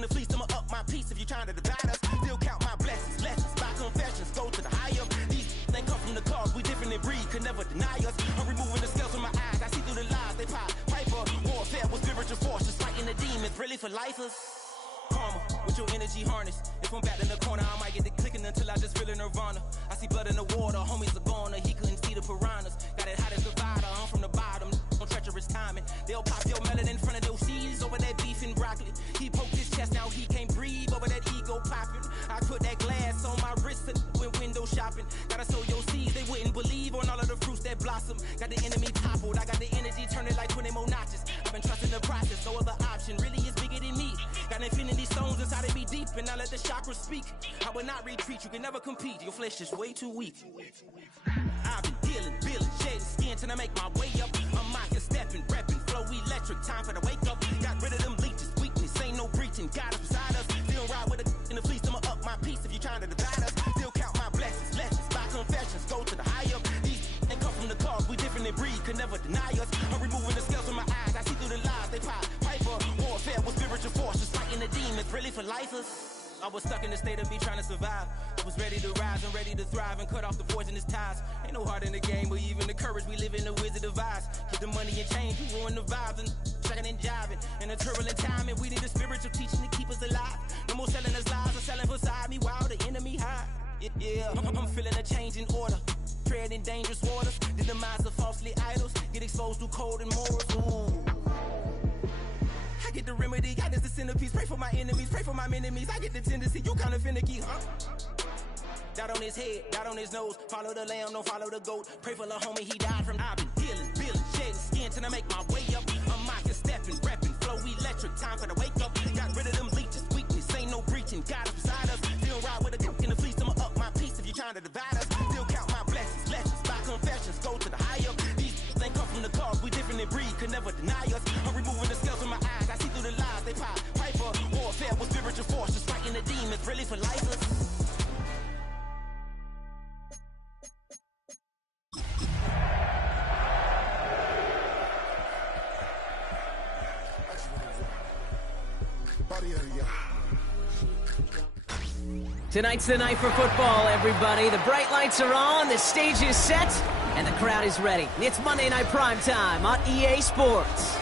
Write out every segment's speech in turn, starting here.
in the fleece, I'ma up my piece if you're trying to divide us. Still count my blessings, lessons, by confessions, go to the higher. These they come from the cause, we different in breed, could never deny us. I'm removing the scales from my eyes, I see through the lies, they pop. Piper, warfare with spiritual force, just fighting the demons, really for lifers. Karma, with your energy harness. If I'm back in the corner, I might get the clicking until I just feel a nirvana. I see blood in the water, homies are gone, he couldn't see the piranhas. Got it hot as divider, I'm from the bottom, on treacherous timing. They'll pop your melon in front of those seeds over that beef and broccoli. He poked his chest, now he can't breathe over that ego popping. I put that glass on my wrist and went window shopping. Gotta sow your seeds, they wouldn't believe on all of the fruits that blossom. Got the enemy toppled, I got the energy turning like 20 more notches. I've been trusting the process, no other option really is bigger than me. Got infinity stones inside of me deep, and I let the chakras speak. I will not retreat, you can never compete, your flesh is way too weak. I've been healing, building, shedding skin till I make my way up. I'm mocking, stepping, repping, flow electric, time for the wake up. Got rid of them leeches, weakness, ain't no breaching, God is beside us. Still ride with a in the fleece, I'ma up my piece if you're trying to divide us. Still count my blessings, lessons, by confessions, go to the higher. These they come from the cause, we different in breed, could never deny us. I'm removing the scales from my eyes, I see through the lies, they pop. Piper, warfare with spiritual force, just fighting the demons, really for lifers. I was stuck in the state of me trying to survive. I was ready to rise and ready to thrive and cut off the poisonous ties. Ain't no heart in the game, but even the courage we live in the Wizard of Oz. Get the money and change, we ruin the vibes and checking and jiving. In a turbulent time, and we need a spiritual teaching to keep us alive. No more selling us lies or selling beside me while the enemy hide. Yeah, I'm feeling a change in order. Treading dangerous waters, the demise of falsely idols. Get exposed through cold and morals. Ooh. I get the remedy, God is the centerpiece. Pray for my enemies, pray for my enemies. I get the tendency, you kinda finicky, huh? Dot on his head, dot on his nose. Follow the lamb, don't follow the goat. Pray for the homie, he died from. I've been healing, building, shedding skin till I make my way up. I'm mocking, stepping, repping, flow electric, time for the wake up. Got rid of them leeches, weakness, ain't no breaching. God is beside us. Still ride with a cook in the fleece, I'ma up my piece if you're trying to divide us. Still count my blessings, lessons, by confessions, go to the higher. These ain't come from the cause, we different in breed, could never deny us. I'm removing the scales from my eyes, I see through the lies, they pop. Piper, warfare with spiritual force, just fighting the demons, really for lifers. Tonight's the night for football, everybody. The bright lights are on, the stage is set, and the crowd is ready. It's Monday Night Primetime on EA Sports.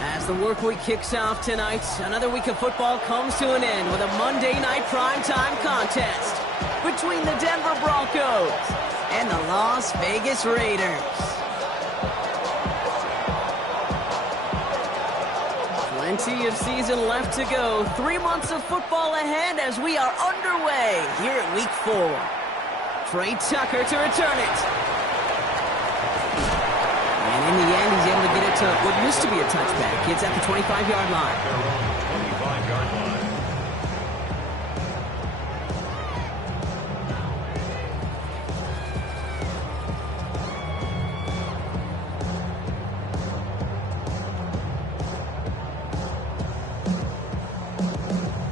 As the work week kicks off tonight, another week of football comes to an end with a Monday Night Primetime contest between the Denver Broncos and the Las Vegas Raiders. Plenty of season left to go. 3 months of football ahead as we are underway here at Week 4. Trey Tucker to return it. And in the end, he's able to get it to what used to be a touchback. It's at the 25-yard line. 25-yard line.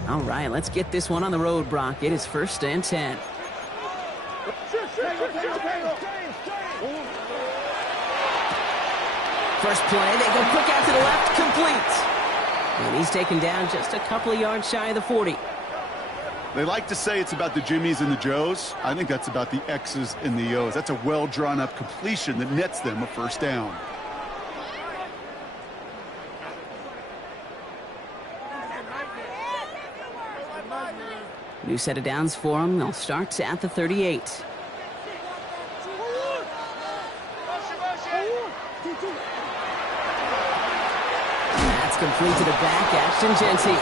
All right, let's get this one on the road, Brock. It is 1st and 10. First play, they go quick out to the left, complete. And he's taken down just a couple of yards shy of the 40. They like to say it's about the Jimmies and the Joes. I think that's about the X's and the O's. That's a well-drawn-up completion that nets them a first down. New set of downs for them. They'll start at the 38. That's complete to the back, Ashton Genty.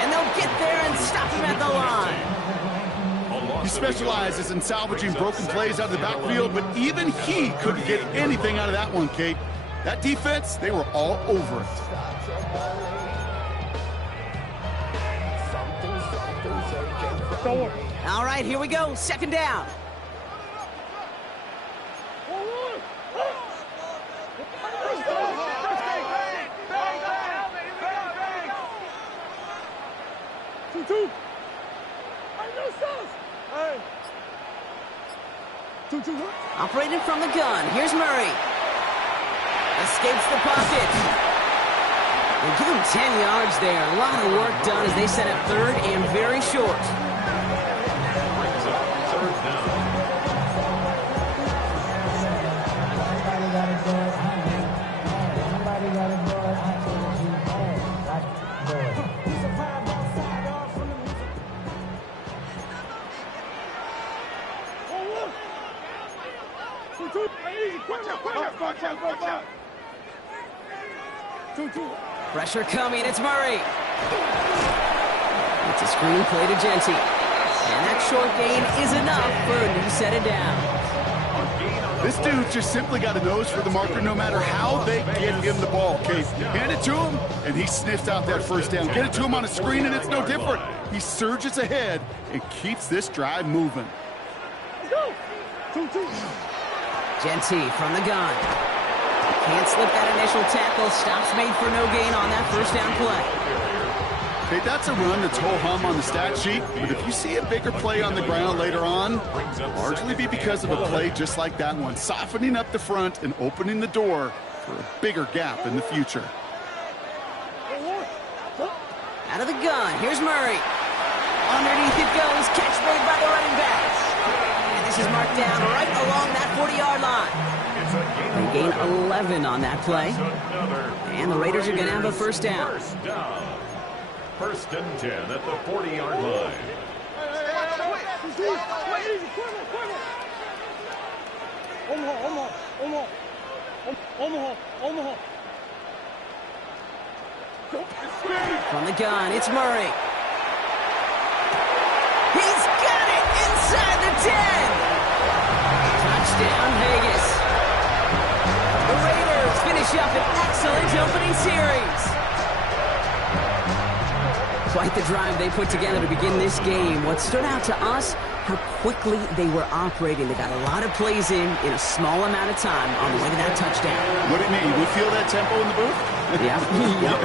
And they'll get there and stop him at the line. He specializes in salvaging broken plays out of the backfield, but even he couldn't get anything out of that one, Kate. That defense, they were all over it. All right, here we go. 2nd down. Operating from the gun. Here's Murray. Escapes the pocket. They give him 10 yards there. A lot of work done as they set up third and very short. Brings up third down. Pressure coming, it's Murray. It's a screen play to Genty. And that short gain is enough for a new set of downs. This dude just simply got a nose for the marker no matter how they get him the ball, Kate. Hand it to him, and he sniffed out that first down. Get it to him on a screen, and it's no different. He surges ahead and keeps this drive moving. Genty from the gun. Can't slip that initial tackle. Stops made for no gain on that first down play. Okay, that's a run that's ho-hum on the stat sheet, but if you see a bigger play on the ground later on, largely be because of a play just like that one, softening up the front and opening the door for a bigger gap in the future. Out of the gun, here's Murray. Underneath it goes, catch made by the running backs. And this is marked down right along that 40-yard line. They gain 11 on that play. And the Raiders are going to have a first down. First and 10 at the 40-yard line. From the gun, it's Murray. He's got it inside the 10. Touchdown, Vegas. The Raiders finish up an excellent opening series. Quite the drive they put together to begin this game. What stood out to us, how quickly they were operating. They got a lot of plays in a small amount of time on the way to that touchdown. What do you mean? We feel that tempo in the booth? Yeah, yep,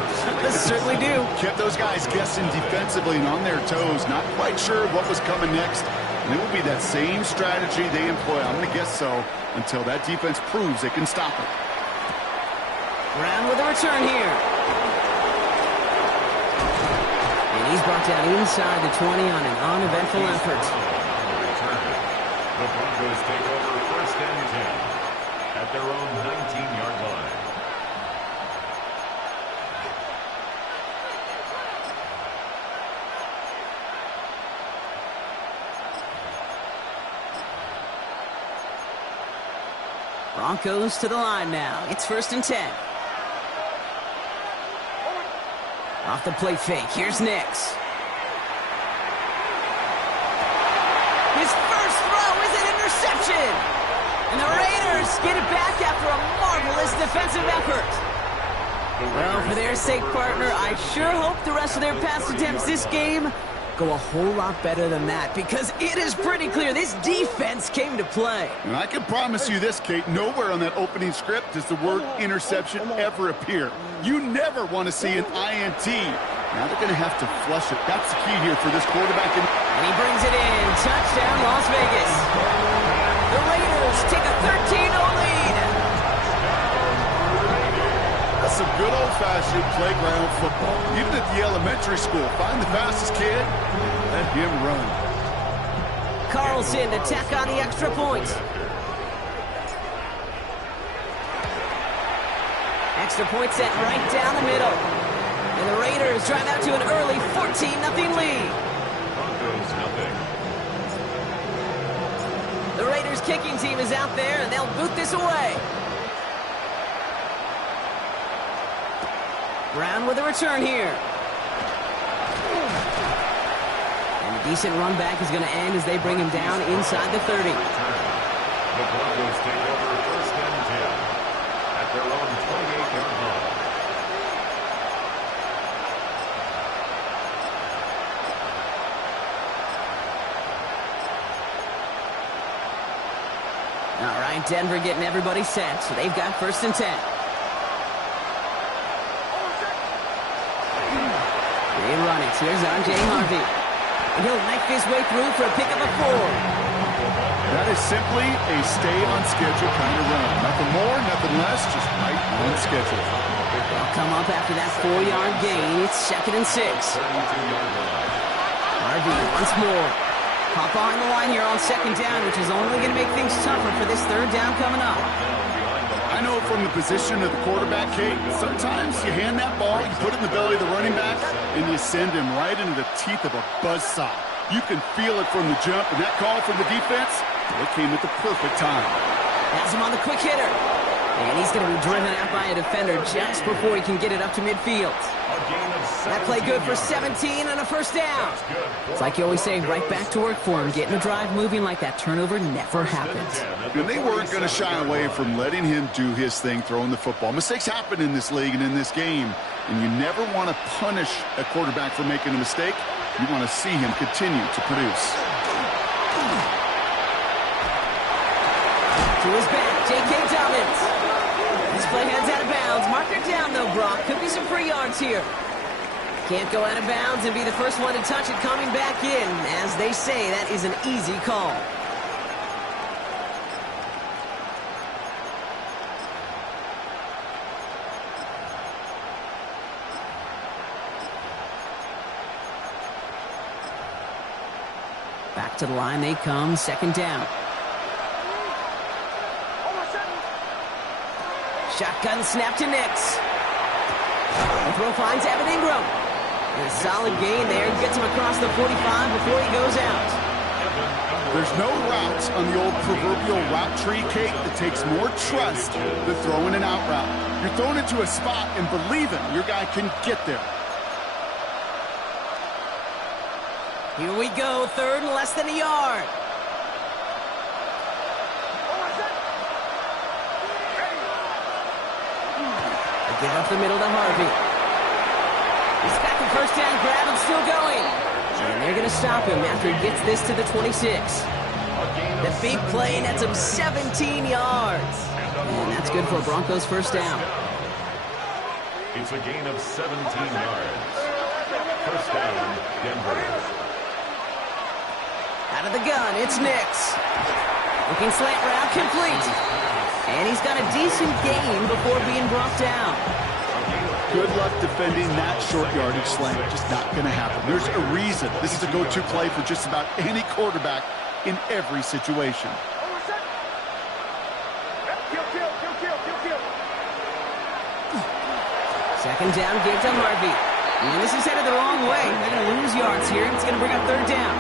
certainly do. Kept those guys guessing defensively and on their toes, not quite sure what was coming next. And it will be that same strategy they employ, I'm going to guess so, until that defense proves they can stop it. Brown with a return here. And he's brought down inside the 20 on an uneventful effort. The Broncos take over first and 10 at their own 19-yard line. Broncos to the line now. It's first and 10. Off the play fake. Here's Nix. His first throw is an interception. And the Raiders get it back after a marvelous defensive effort. Well, for their sake, partner, I sure hope the rest of their pass attempts this game go a whole lot better than that, because it is pretty clear this defense came to play. And I can promise you this, Kate, nowhere on that opening script does the word interception ever appear. You never want to see an INT. Now they're going to have to flush it. That's the key here for this quarterback. And he brings it in. Touchdown, Las Vegas. The Raiders take a 13-0 lead. That's some good old-fashioned playground football. Even at the elementary school, find the fastest kid, let him run. Carlson to tack on the extra point. Extra point set right down the middle. And the Raiders drive out to an early 14-0 lead. Broncos nothing. The Raiders kicking team is out there, and they'll boot this away. Brown with a return here. And a decent run back is going to end as they bring him down inside the 30. The Broncos take over first and 10 at their own 28-yard line. All right, Denver getting everybody set, so they've got first and 10. They run it. Here's R.J. Harvey. And he'll knife his way through for a pickup of 4. That is simply a stay-on-schedule kind of run. Nothing more, nothing less, just right on schedule. They'll come up after that 4-yard gain. It's 2nd and 6. Harvey once more. Hop behind the line here on 2nd down, which is only going to make things tougher for this 3rd down coming up. I know from the position of the quarterback, Kate, sometimes you hand that ball, you put it in the belly of the running back, and you send him right into the teeth of a buzzsaw. You can feel it from the jump, and that call from the defense, it came at the perfect time. Has him on the quick hitter. And he's going to be driven out by a defender just before he can get it up to midfield. That play good for 17 and a 1st down. It's like you always say, right back to work for him. Getting the drive moving like that turnover never happened. And they weren't going to shy away from letting him do his thing, throwing the football. Mistakes happen in this league and in this game, and you never want to punish a quarterback for making a mistake. You want to see him continue to produce. To his back, J.K. Dobbins. This play heads out of bounds. Mark it down, though, Brock. Could be some free yards here. Can't go out of bounds and be the first one to touch it coming back in. As they say, that is an easy call. Back to the line they come, 2nd down. Shotgun snap to Nix. The throw finds Evan Ingram. And a solid gain there. Gets him across the 45 before he goes out. There's no routes on the old proverbial route tree, Kate, that takes more trust than throwing an out route. You're thrown into a spot and believing your guy can get there. Here we go, 3rd and less than a yard. They give up the middle to Harvey. He's got the 1st down grab and still going. And they're going to stop him after he gets this to the 26. The big play nets him 17 yards. And that's good for a Broncos 1st down. It's a gain of 17 yards. 1st down, Denver. Out of the gun, it's Nix. Looking slant route, complete. And he's got a decent gain before being brought down. Good luck defending that short yardage slant. Just not going to happen. There's a reason. This is a go-to play for just about any quarterback in every situation. 2nd down, gave to Harvey. And this is headed the wrong way. They're going to lose yards here. It's going to bring up 3rd down.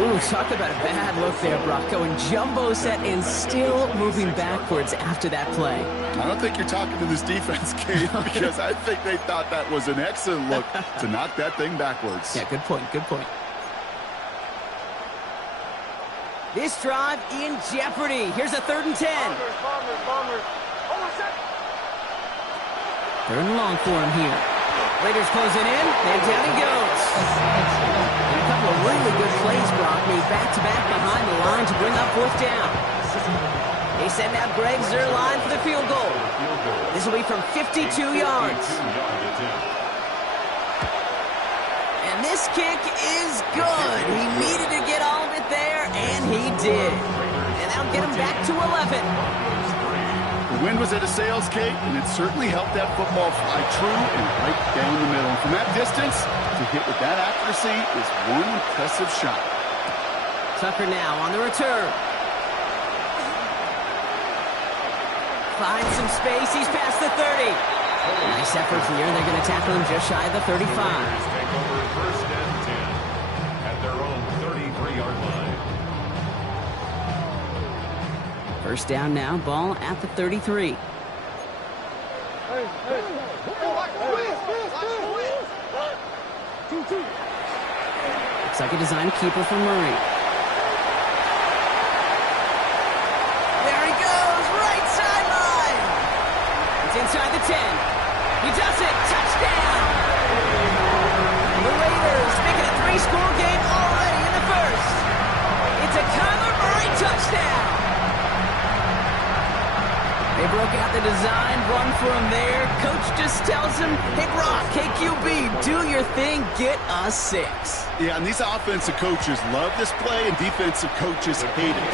Ooh, talk about a bad look there, Brock. Going jumbo set and still moving backwards after that play. I don't think you're talking to this defense, Kate, because I think they thought that was an excellent look to knock that thing backwards. Yeah, good point, good point. This drive in jeopardy. Here's a 3rd and 10. 3rd and long for him here. Raiders closing in, and down he goes. And a couple of really good plays, Brock, made back-to-back behind the line to bring up 4th down. They send out Greg Zuerlein for the field goal. This will be from 52 yards. And this kick is good. He needed to get all of it there, and he did. And that'll get him back to 11. The wind was at a sails, Kate, and it certainly helped that football fly true and right down the middle. And from that distance, to hit with that accuracy is one impressive shot. Tucker now on the return. Finds some space. He's past the 30. Nice effort here. They're going to tackle him just shy of the 35. Take over 1st and 10 at their own 33-yard line. 1st down now. Ball at the 33. Looks like a design keeper for Murray. There he goes, right sideline. It's inside the 10. He does it, touchdown. The Raiders making a 3-score game already in the 1st. It's a Kyler Murray touchdown. They broke out the design run for him there. Coach just voice tells him, hey, Brock, hey, QB, do your thing, get us 6. Yeah, and these offensive coaches love this play, and defensive coaches hate it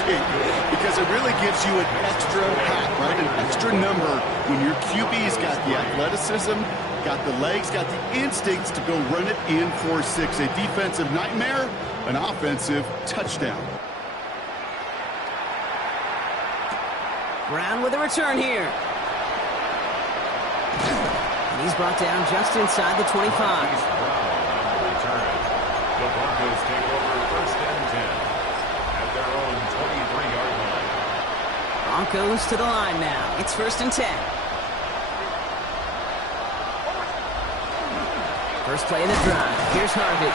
because it really gives you an extra hat, right? An extra number when your QB's got the athleticism, got the legs, got the instincts to go run it in for 6. A defensive nightmare, an offensive touchdown. Brown with a return here. And he's brought down just inside the 25. The Broncos take over 1st and 10 at their own 23-yard line. Broncos to the line now. It's 1st and 10. First play of the drive. Here's Harvey.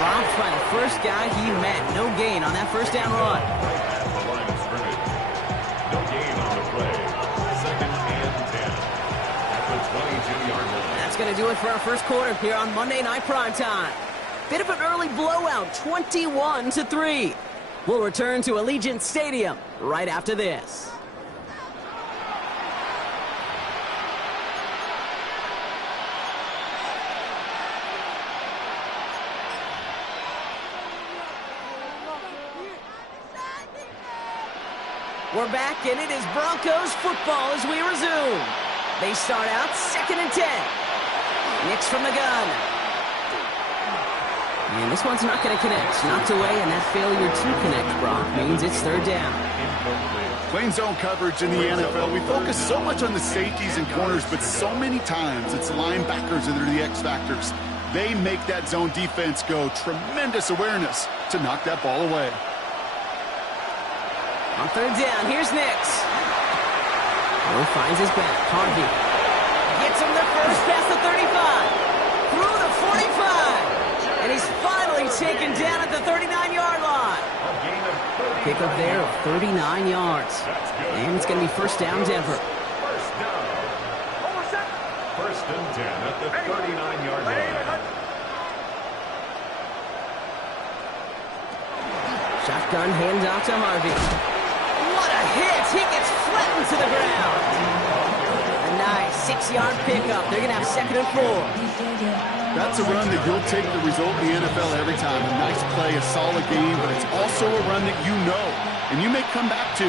Dropped by the first guy he met. No gain on that first down run. At the line of scrimmage. No gain on the play. 2nd and 10 at the 22-yard line. That's going to do it for our first quarter here on Monday Night Primetime. Bit of an early blowout, 21-3. We'll return to Allegiant Stadium right after this. We're back, and it is Broncos football as we resume. They start out 2nd and 10. Nix from the gun. And this one's not going to connect. Knocked away, and that failure to connect, Brock, means it's 3rd down. Playing zone coverage in the NFL, we focus so much on the safeties and corners, but so many times it's linebackers that are the X factors. They make that zone defense go. Tremendous awareness to knock that ball away. On 3rd down, here's Nix. Finds his back. Harvey gets him the first past the 35. Through the 45. And he's finally taken down at the 39-yard line. Pick up there of 39 yards. And it's going to be 1st down, Denver. 1st down. 1st and 10 at the 39-yard line. Shotgun handoff to Harvey. What a hit! He gets flattened to the ground. A nice 6-yard pickup. They're going to have 2nd and 4. That's a run that you'll take the result in the NFL every time. A nice play, a solid game, but it's also a run that you know and you may come back to,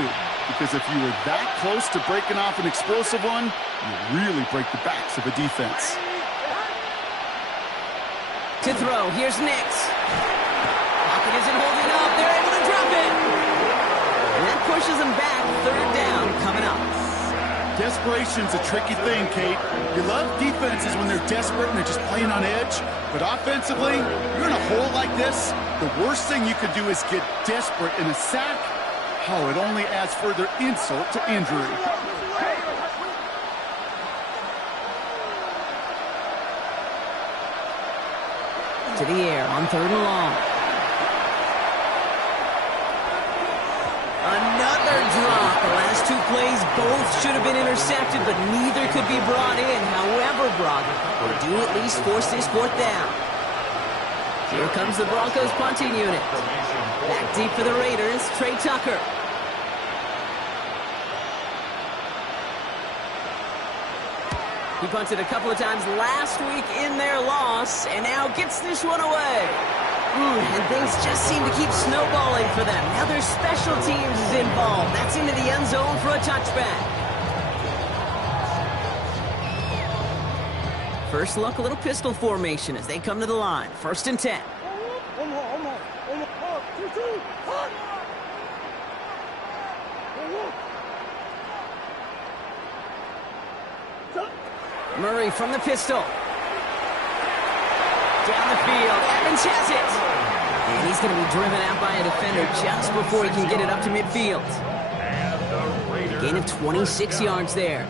because if you were that close to breaking off an explosive one, you really break the backs of a defense. To throw, here's Nix. Pocket isn't holding up. They're able to drop it. And that pushes them back. 3rd down coming up. Desperation's a tricky thing, Kate. You love defenses when they're desperate and they're just playing on edge. But offensively, you're in a hole like this, the worst thing you could do is get desperate in a sack. Oh, it only adds further insult to injury. To the air on 3rd and long. Another drop. The last 2 plays both should have been intercepted, but neither could be brought in. However, Brock will do at least force this 4th down. Here comes the Broncos punting unit. Back deep for the Raiders, Trey Tucker. He punted a couple of times last week in their loss, and now gets this one away. And things just seem to keep snowballing for them. Now their special teams is involved. That's into the end zone for a touchback. First look, a little pistol formation as they come to the line. 1st and 10. Murray from the pistol. Down the field. Evans has it. And he's going to be driven out by a defender just before he can get it up to midfield. Gain of 26 yards there.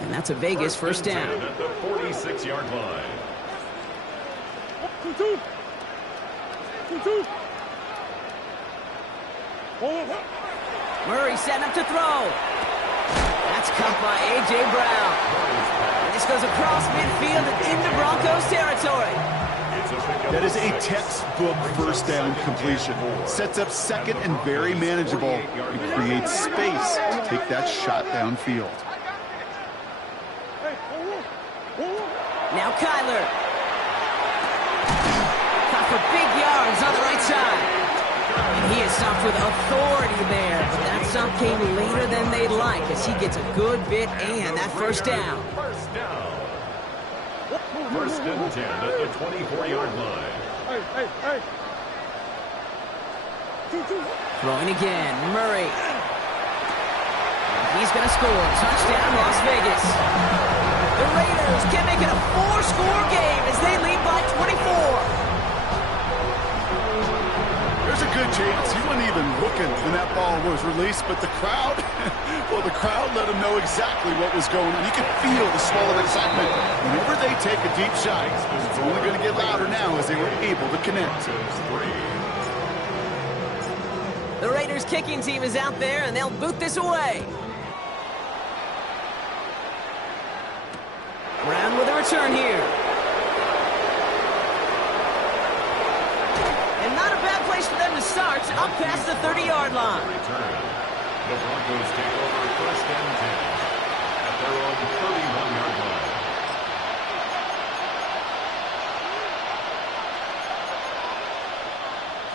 And that's a Vegas 1st down. At the 46-yard line. Murray setting up to throw. That's caught by A.J. Brown. And this goes across midfield and into Broncos territory. That is a textbook 1st down completion. Sets up 2nd and very manageable and creates space to take that shot downfield. Kyler. Caught for big yards on the right side. And he is stopped with authority there, but that stop came later than they'd like as he gets a good bit and that first down. First down. First and 10 at the 24-yard line. Throwing again, Murray. He's going to score. Touchdown, Las Vegas. The Raiders can make it a 4-score game as they lead by 24. There's a good chance he wasn't even looking when that ball was released, but the crowd, well, the crowd let him know exactly what was going on. You could feel the swell of excitement. Whenever they take a deep shot, it's only going to get louder now as they were able to connect. The Raiders kicking team is out there, and they'll boot this away. Brown with a return here. And not a bad place for them to start, up past the 30-yard line. Return. The Broncos take over first and 10 at their own 31-yard line.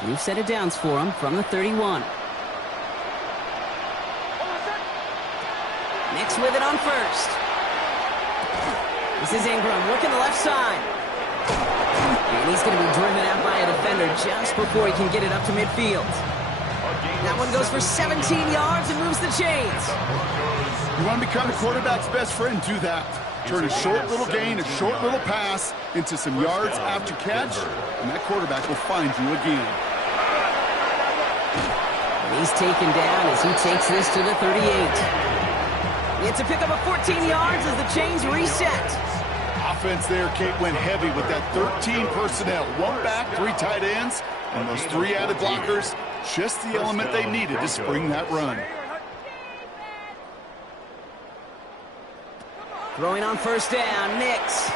New set of downs for him from the 31. Nix with it on first. This is Ingram working the left side. And he's going to be driven out by a defender just before he can get it up to midfield. That one goes for 17 yards and moves the chains. You want to become the quarterback's best friend, do that. Turn a short little gain, a short little pass into some yards after catch, and that quarterback will find you again. And he's taken down as he takes this to the 38. It's a pickup of 14 yards as the chains reset. Offense there, Kate, went heavy with that 13 personnel. One back, 3 tight ends, and those 3 added blockers. Just the element they needed to spring that run. Throwing on first down, Nix.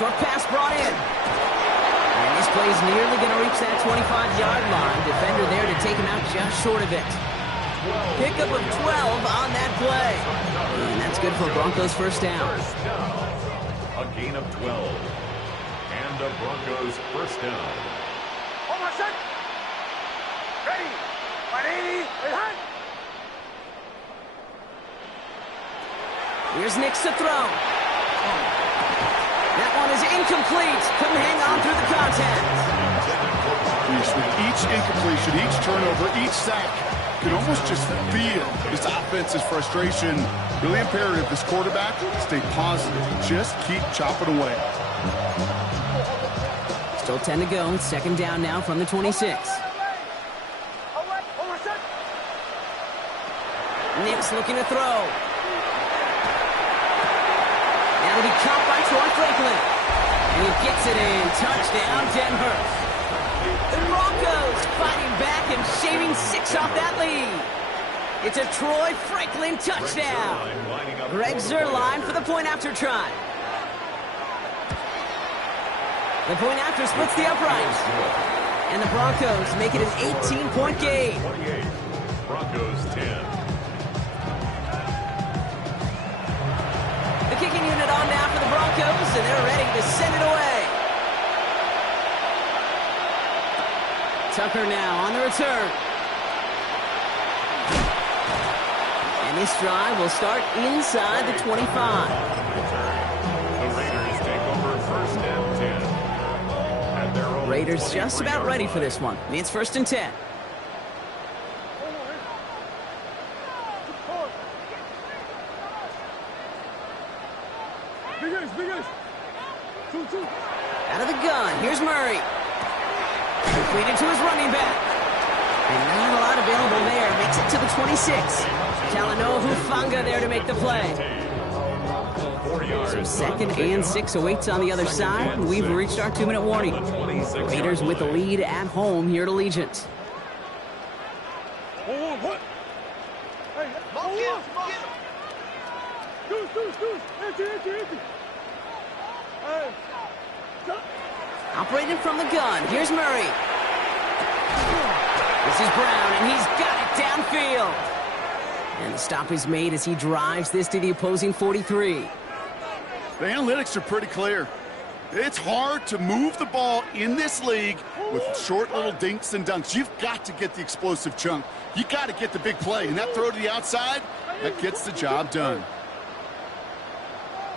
Short pass brought in. And this play's nearly going to reach that 25-yard line. Defender there to take him out just short of it. Pickup of 12 on that play. And that's good for Broncos first down. A gain of 12. And the Broncos first down. Ready. 180. Here's Nix to throw. That one is incomplete. Couldn't hang on through the contact. With each incompletion, each turnover, each sack, you can almost just feel this offense's frustration. Really imperative, this quarterback, stay positive. Just keep chopping away. Still 10 to go. Second down now from the 26. Nix looking to throw. That'll be caught by Troy Franklin. And he gets it in. Touchdown, Denver. The Broncos fighting back and shaving 6 off that lead. It's a Troy Franklin touchdown. Greg Zuerlein for the point-after try. The point-after splits the uprights. And the Broncos make it an 18-point game. 28. Broncos 10. The kicking unit on now for the Broncos, and they're ready to send it away. Tucker now on the return. And this drive will start inside the 25. The Raiders take over first and 10. At their own Raiders just about ready for this one. It's first and 10. Out of the gun, here's Murray. Completed to his running back. And not a lot available there. Makes it to the 26. Talanoa Hufanga there to make the play. So second and 6 awaits on the other side. We've reached our 2-minute warning. Raiders with the lead at home here at Allegiant. Operating from the gun. Here's Murray. This is Brown, and he's got it downfield. And the stop is made as he drives this to the opposing 43. The analytics are pretty clear. It's hard to move the ball in this league with short little dinks and dunks. You've got to get the explosive chunk. You got to get the big play. And that throw to the outside, that gets the job done.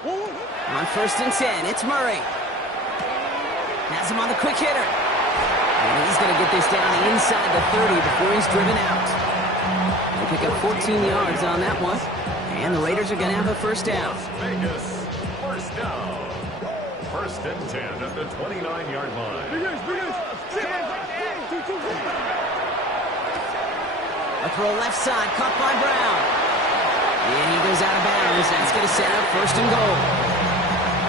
On 1st and 10, it's Murray. Has him on the quick hitter. And he's going to get this down inside the 30 before he's driven out. They'll pick up 14 yards on that one. And the Raiders are going to have a first down. Vegas, first down. 1st and 10 at the 29-yard line. A throw left side, caught by Brown. And he goes out of bounds. That's going to set up 1st and goal.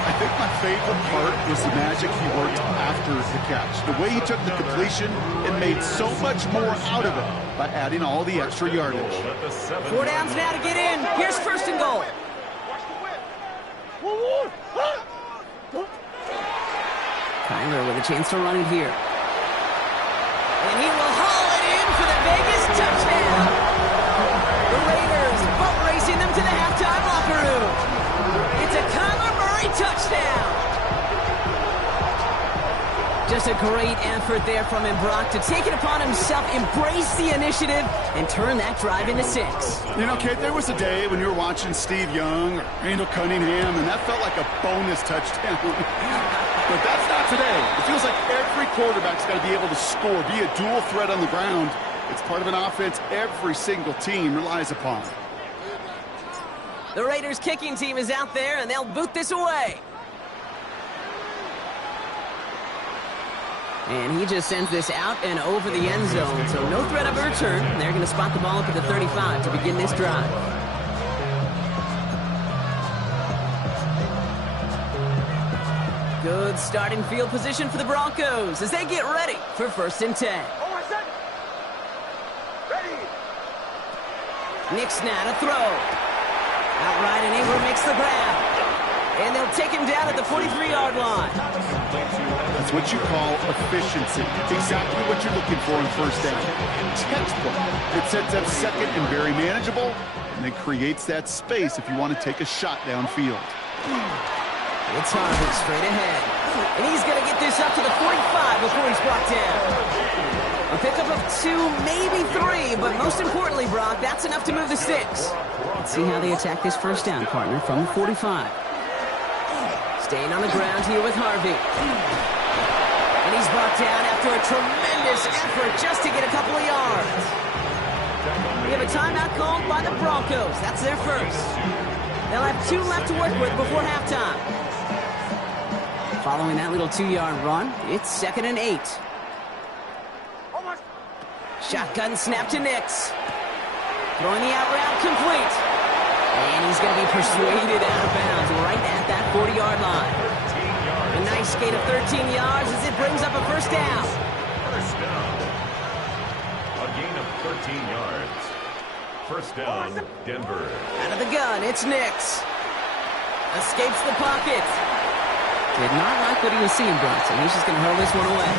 I think my favorite part was the magic he worked after the catch. The way he took the completion and made so much more out of it by adding all the extra yardage. 4 downs now to get in. Here's 1st and goal. Kyler with a chance to run it here. And he will haul it in for the Vegas touchdown. The Raiders boat racing them to the halftime locker room. It's a Kyler Murray touchdown. Just a great effort there from him, Brock, to take it upon himself, embrace the initiative, and turn that drive into 6. You know, Kate, there was a day when you were watching Steve Young or Randall Cunningham, and that felt like a bonus touchdown. But that's not today. It feels like every quarterback's got to be able to score, be a dual threat on the ground. It's part of an offense every single team relies upon. The Raiders kicking team is out there, and they'll boot this away. And he just sends this out and over the end zone, so no threat of a return. They're going to spot the ball up at the 35 to begin this drive. Good starting field position for the Broncos as they get ready for 1st and 10. Nick's now to throw. Outright, and Ingram makes the grab. And they'll take him down at the 43-yard line. That's what you call efficiency. Exactly what you're looking for in 1st down. Textbook. It sets up 2nd and very manageable, and then creates that space if you want to take a shot downfield. It's Harvey straight ahead. And he's going to get this up to the 45 before he's brought down. A pickup of 2, maybe 3, but most importantly, Brock, that's enough to move the 6. Let's see how they attack this 1st down, partner, from the 45. Staying on the ground here with Harvey. And he's brought down after a tremendous effort just to get a couple of yards. We have a timeout called by the Broncos. That's their first. They'll have 2 left to work with before halftime. Following that little 2-yard run, it's 2nd and 8. Shotgun snap to Nix. Throwing the out route complete. And he's going to be persuaded out of bounds right at that 40-yard line. A nice skate of 13 yards as it brings up a 1st down. 1st down. A gain of 13 yards. 1st down, Denver. Out of the gun, it's Nix. Escapes the pocket. Did not like what he was seeing, Bronson. He's just going to hurl this one away.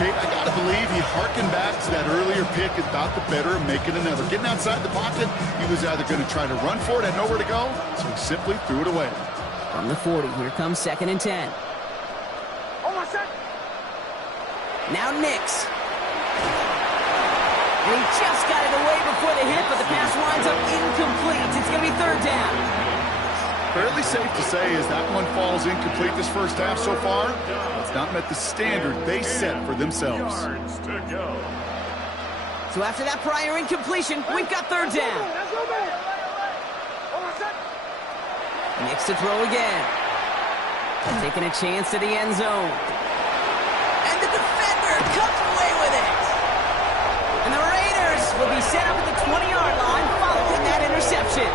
Hey, I got to believe he harkened back to that earlier pick and thought the better of making another. Getting outside the pocket, he was either going to try to run for it, had nowhere to go, so he simply threw it away. From the 40, here comes 2nd and 10. Now Nix. And he just got it away before the hit, but the pass winds up incomplete. It's going to be 3rd down. Fairly safe to say as that one falls incomplete this 1st half so far, it's not met the standard they set for themselves. So after that prior incompletion, we've got 3rd down. Nix to throw again. Taking a chance to the end zone. And the defender comes away with it. And the Raiders will be set up at the 20-yard line following that interception.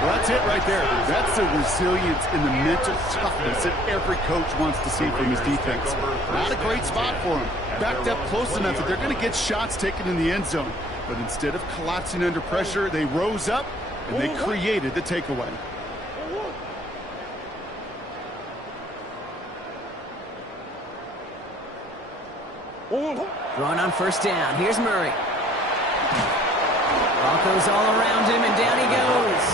Well, that's it right there. That's the resilience and the mental toughness that every coach wants to see from his defense. Not a great spot for him. Backed up close enough that they're going to get shots taken in the end zone. But instead of collapsing under pressure, they rose up and they created the takeaway. Throwing on 1st down. Here's Murray. Broncos all around him, and down he goes.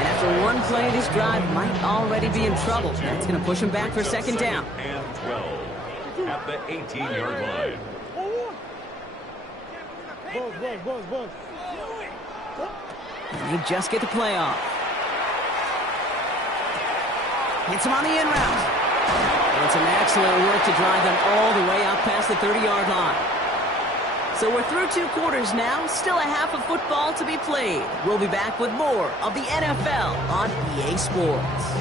And after After one play, this drive might already be in trouble. That's going to push him back for second down. And 12 at the 18-yard line. And they just get the play off. Hits him on the in route. And it's an excellent work to drive them all the way out past the 30-yard line. So we're through 2 quarters now, still a half of football to be played. We'll be back with more of the NFL on EA Sports.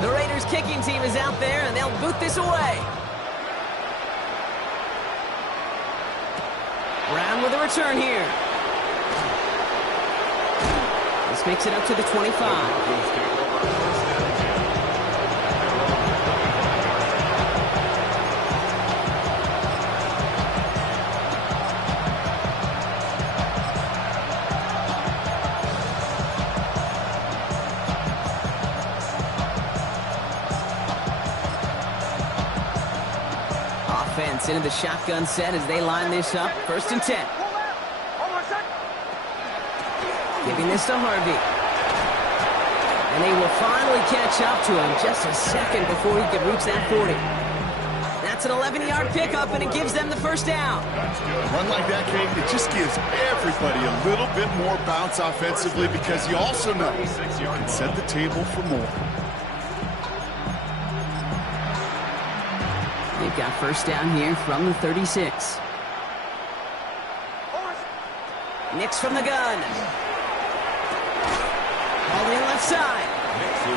The Raiders kicking team is out there, and they'll boot this away. Brown with a return here. This makes it up to the 25. Offense into the shotgun set as they line this up. 1st and 10. Giving this to Harvey. And they will finally catch up to him just a second before he could reach that 40. That's an 11-yard pickup, and it gives them the first down. Run like that, Kate, it just gives everybody a little bit more bounce offensively because you also know you can set the table for more. They've got first down here from the 36. Nix from the gun. All in left side.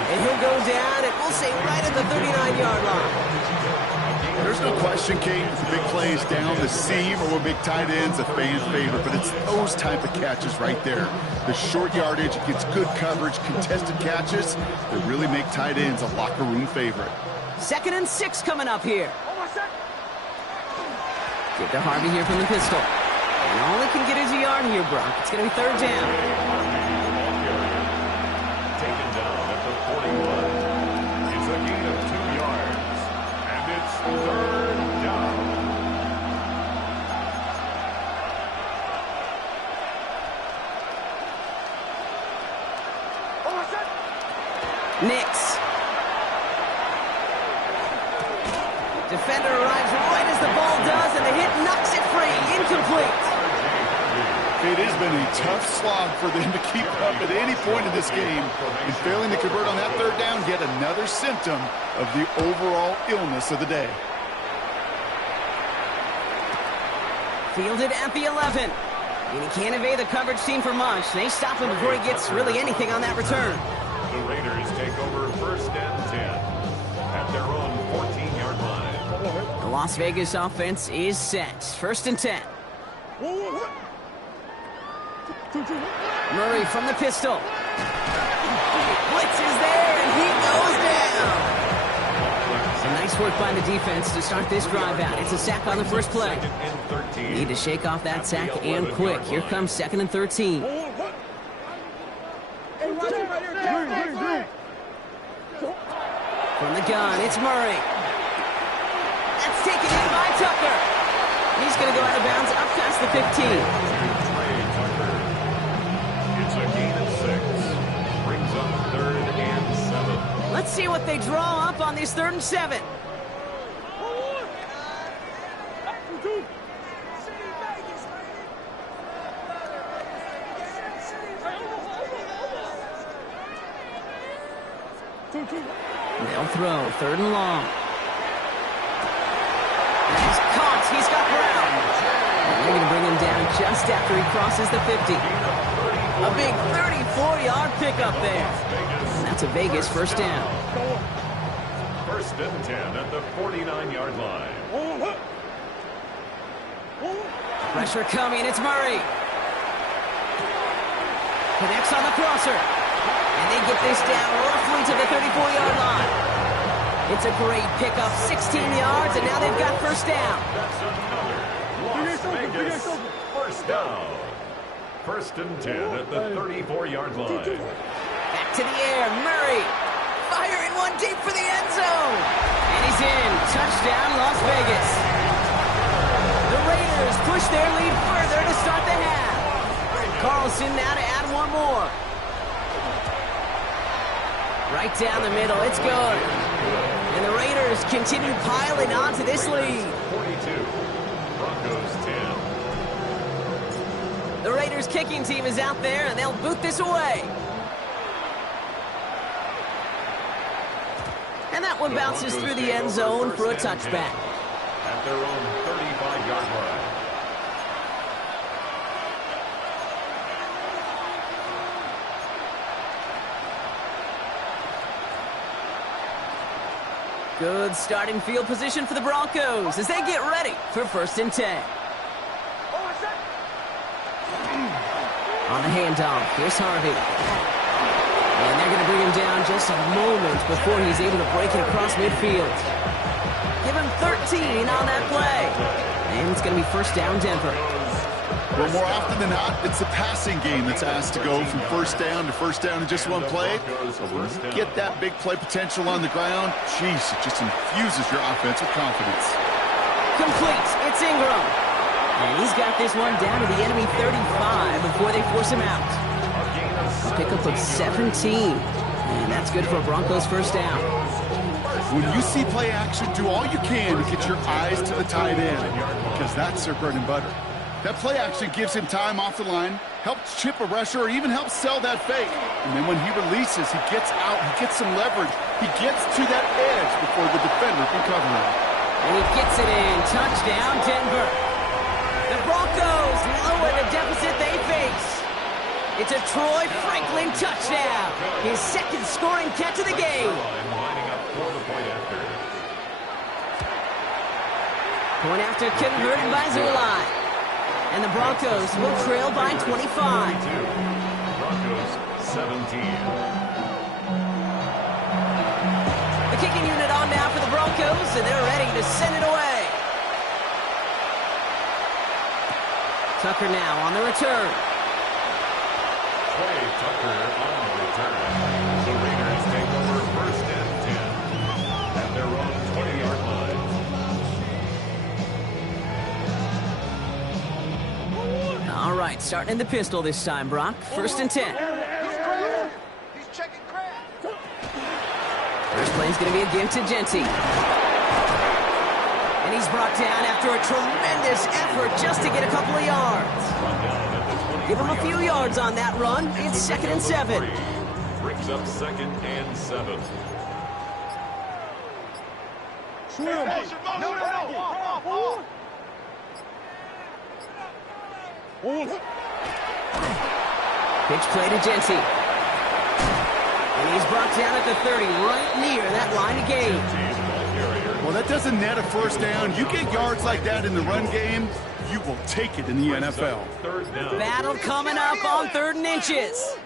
And he'll go down, and we'll say right at the 39-yard line. There's no question, Kate, the big plays down the seam or big tight ends, a fan favorite, but it's those type of catches right there. The short yardage gets good coverage, contested catches that really make tight ends a locker room favorite. 2nd and 6 coming up here. Give to Harvey here from the pistol. And all he can get is a yard here, Brock. It's going to be 3rd down. Taken down at the 41. It's a gain of 2 yards. And it's 3rd down. Nix. Defender arrives right as the ball does, and the hit knocks it free. Incomplete. It has been a tough slog for them to keep up at any point in this game. And failing to convert on that 3rd down, yet another symptom of the overall illness of the day. Fielded at the 11. And he can't evade the coverage team for much. They stop him before he gets really anything on that return. The Raiders take over 1st and 10 at their own 14-yard line. The Las Vegas offense is set. 1st and 10. Murray from the pistol. Blitz is there, and he goes down. So nice work by the defense to start this drive out. It's a sack on the first play. Need to shake off that sack and quick. Here comes 2nd and 13. From the gun, it's Murray. That's taken in by Tucker. He's going to go out of bounds up past the 15. It's a gain of 6. Brings up 3rd and 7. Let's see what they draw up on this 3rd and 7. They'll throw 3rd and long. He's caught. He's got Brown. And they're going to bring him down just after he crosses the 50. A big 34-yard pickup there. And that's a Vegas first down. 1st and 10 at the 49-yard line. Pressure coming. It's Murray. Connects on the crosser. And they get this down roughly to the 34-yard line. It's a great pickup, 16 yards, and now they've got first down. That's another Las Vegas first down. 1st and 10 at the 34-yard line. Back to the air, Murray. Firing one deep for the end zone. And he's in. Touchdown, Las Vegas. The Raiders push their lead further to start the half. Allison now to add one more. Right down the middle. It's good. And the Raiders continue piling onto this lead. 42. Broncos 10. The Raiders kicking team is out there, and they'll boot this away. And that one bounces through the end zone for a touchback. At their own 35-yard line. Good starting field position for the Broncos as they get ready for 1st and 10. On the handoff, here's Harvey. And they're going to bring him down just a moment before he's able to break it across midfield. Give him 13 on that play. And it's going to be 1st down Denver. Well, more often than not, it's the passing game that's asked to go from 1st down to 1st down in just one play. Get that big play potential on the ground. Jeez, it just infuses your offense with confidence. Complete. It's Ingram. And he's got this one down to the enemy 35 before they force him out. A pickup of 17. And that's good for a Broncos 1st down. When you see play action, do all you can to get your eyes to the tight end, because that's their bread and butter. That play action gives him time off the line, helps chip a rusher, or even helps sell that fake. And then when he releases, he gets out, he gets some leverage. He gets to that edge before the defender can cover him. And he gets it in. Touchdown, Denver. The Broncos lower the deficit they face. It's a Troy Franklin touchdown. His 2nd scoring catch of the game. Point after converted by Zulai. And the Broncos will trail by 25. Broncos 17. The kicking unit on now for the Broncos, and they're ready to send it away. Tucker now on the return. Trey Tucker on the return. The Raiders take over 1st and 10 at their own 20-yard line. All right, starting in the pistol this time, Brock. 1st and 10. He's checking crab. First play is going to be a give to Genty. And he's brought down after a tremendous effort just to get a couple of yards. Give him a few yards on that run. It's 2nd and 7. Brings up 2nd and 7. Pitch play to Genty. And he's brought down at the 30, right near that line of game. Well, that doesn't net a 1st down. You get yards like that in the run game, you will take it in the NFL. Battle coming up on 3rd and inches.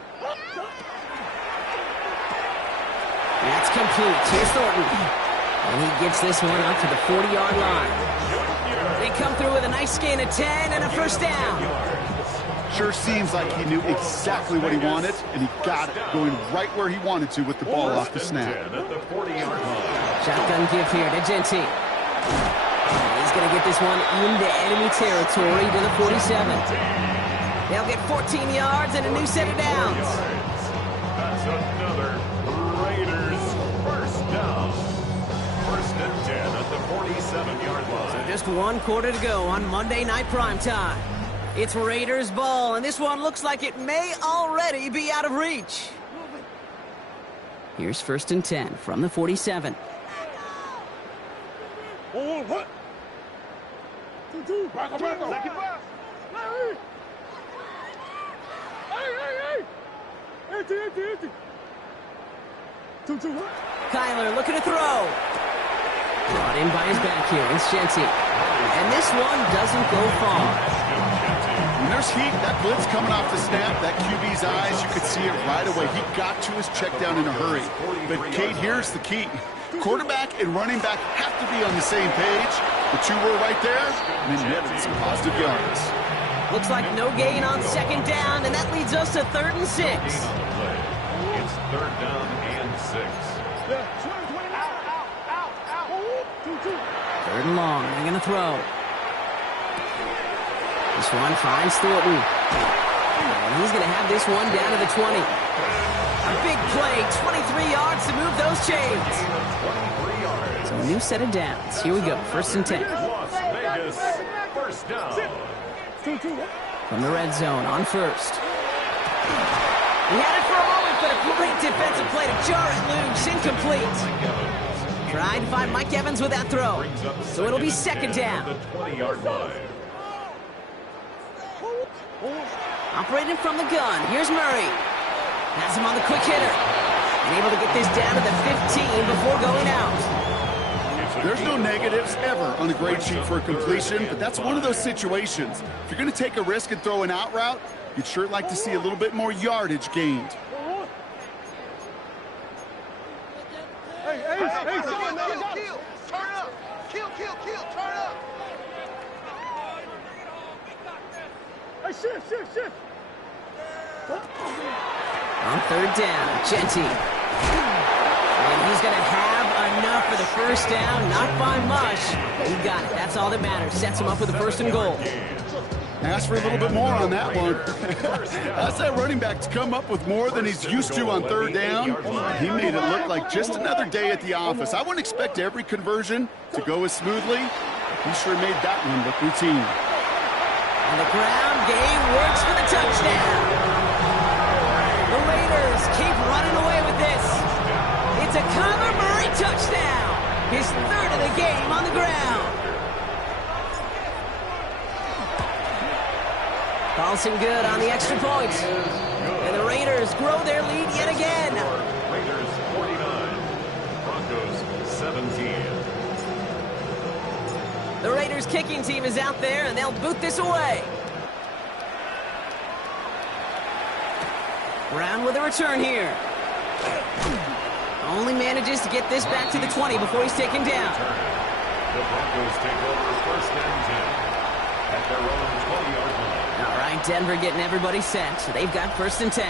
That's complete. Here's Thornton. And he gets this one up to the 40-yard line. They come through with a nice gain of 10 and a 1st down. Sure seems like he knew exactly what he wanted, and he got it, going right where he wanted to with the ball off the snap. Shotgun give here to Genty. He's going to get this one into enemy territory to the 47. They'll get 14 yards and a new set of downs. That's another Raiders 1st down. 1st and 10 at the 47-yard line. So just 1 quarter to go on Monday Night Primetime. It's Raiders ball, and this one looks like it may already be out of reach. Here's 1st and 10 from the 47. Kyler looking to throw. Brought in by his back here. It's Genty. And this one doesn't go far. When there's heat, that blitz coming off the snap, that QB's eyes, you could see it right away. He got to his check down in a hurry. But, Kate, here's the key. Quarterback and running back have to be on the same page. The 2 were right there, and they netted some positive yards. Looks like no gain on 2nd down, and that leads us to 3rd and 6. It's 3rd down and 6. 3rd and long. They're going to throw. This one finds Thornton. And he's going to have this one down to the 20. A big play, 23 yards to move those chains. So a new set of downs. Here we go, 1st and 10. Las Vegas, first down. From the red zone on 1st. He had it for a moment, but a great defensive play to jar it loose, incomplete. Tried to find Mike Evans with that throw. So it'll be 2nd down. The 20-yard line. Operating from the gun, here's Murray. Has him on the quick hitter. And able to get this down to the 15 before going out. There's no negatives ever on a grade sheet for a completion, but that's one of those situations. If you're going to take a risk and throw an out route, you'd sure like to see a little bit more yardage gained. Hey, someone kill. Turn up. Kill, turn up. Hey, shift. On 3rd down, Genty. And he's going to have enough for the 1st down. Not by much. He got it. That's all that matters. Sets him up with a 1st and goal. Ask for a little bit more on that one. That's that running back to come up with more than he's used to on 3rd down. He made it look like just another day at the office. I wouldn't expect every conversion to go as smoothly. He sure made that one look routine. On the ground game works for the touchdown. The Raiders keep running away with this. It's a Kyler Murray touchdown. His 3rd of the game on the ground. Paulson good on the extra point. And the Raiders grow their lead yet again. Raiders 49, Broncos 17. The Raiders kicking team is out there, and they'll boot this away. Brown with a return here. Only manages to get this back to the 20 before he's taken down. The Broncos take over 1st and 10 at their own 20-yard line. All right, Denver getting everybody set. So they've got 1st and 10.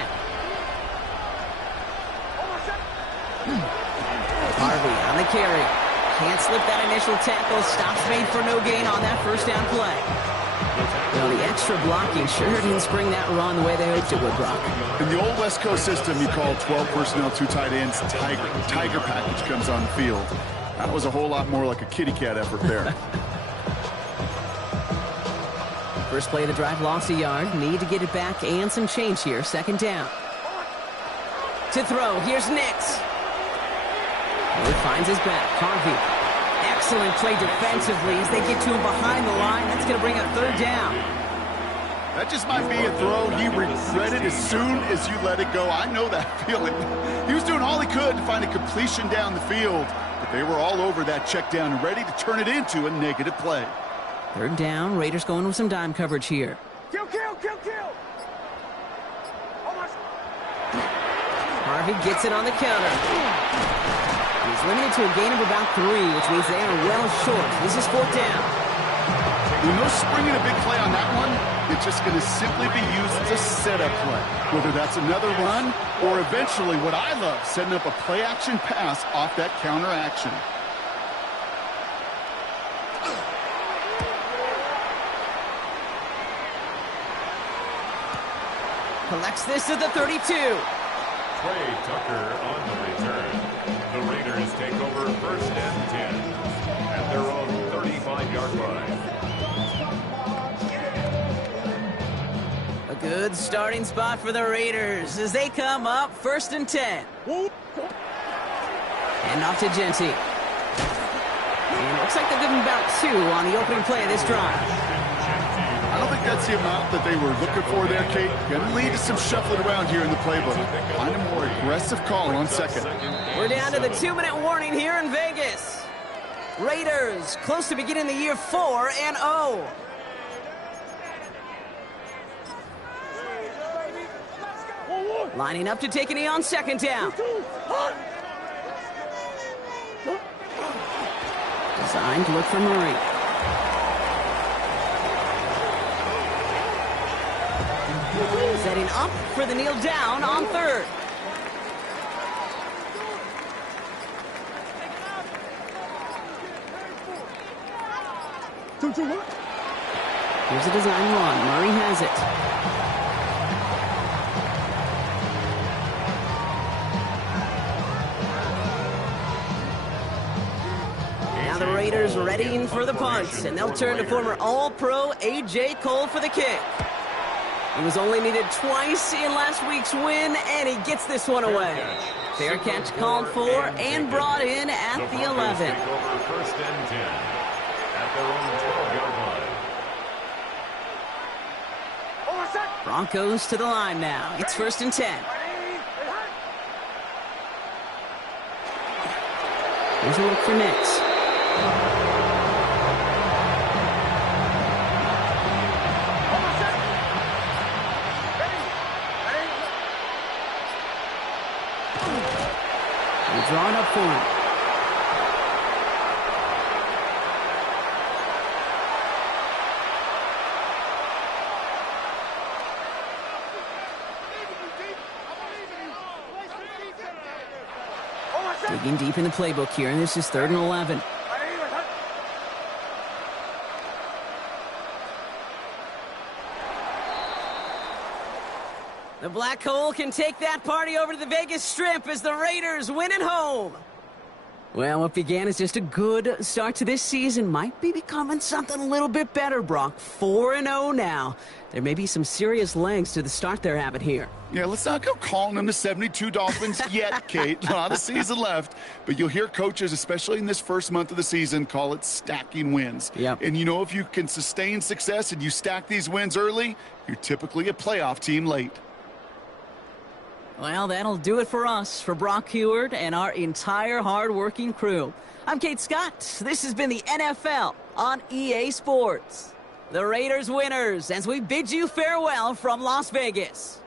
Harvey on the carry. Can't slip that initial tackle. Stops made for no gain on that 1st down play. Well, the extra blocking sure didn't spring that run the way they hoped it would, Brock. In the old West Coast system, you call 12 personnel, 2 tight ends, Tiger package comes on the field. That was a whole lot more like a kitty cat effort there. First play of the drive, lost a yard. Need to get it back and some change here. 2nd down. To throw, here's Nix. He finds his back. Harvey. Excellent play defensively as they get to him behind the line. That's going to bring up 3rd down. That just might be a throw he regretted as soon as you let it go. I know that feeling. He was doing all he could to find a completion down the field, but they were all over that check down and ready to turn it into a negative play. 3rd down. Raiders going with some dime coverage here. Kill. Harvey gets it on the counter. He's limited to a gain of about 3, which means they are well short. This is 4th down. With no springing a big play on that one, it's just going to simply be used as a setup play. Whether that's another run or eventually what I love, setting up a play-action pass off that counter action. Collects this at the 32. Trey Tucker on the return. The Raiders take over 1st and 10 at their own 35-yard line. A good starting spot for the Raiders as they come up 1st and 10. And off to Genty. And it looks like they're giving about 2 on the opening play of this drive. I don't think that's the amount that they were looking for there, Kate. Going to lead to some shuffling around here in the playbook. Find a more aggressive call on 2nd. We're down to the 2-minute warning here in Vegas. Raiders close to beginning the year 4-0. Lining up to take a knee on 2nd down. Designed to look for Murray. Setting up for the kneel down on 3rd. Here's a design run. Murray has it. Now the Raiders readying for the punt, and they'll turn to former All-Pro A.J. Cole for the kick. He was only needed twice in last week's win, and he gets this one away. Fair catch called for and brought in at the 11. First and 10 at their own 12-yard line. Broncos to the line now. It's first and 10. Here's a look for Nix. Drawn up for him. Digging deep in the playbook here, and this is 3rd and 11. The Black Hole can take that party over to the Vegas Strip as the Raiders win at home. Well, what began as just a good start to this season might be becoming something a little bit better, Brock. 4-0 now. There may be some serious legs to the start they're having here. Yeah, let's not go calling them the 72 Dolphins yet, Kate. A lot of season left. But you'll hear coaches, especially in this first month of the season, call it stacking wins. Yep. And you know, if you can sustain success and you stack these wins early, you're typically a playoff team late. Well, that'll do it for us, for Brock Heward and our entire hard-working crew. I'm Kate Scott. This has been the NFL on EA Sports. The Raiders winners as we bid you farewell from Las Vegas.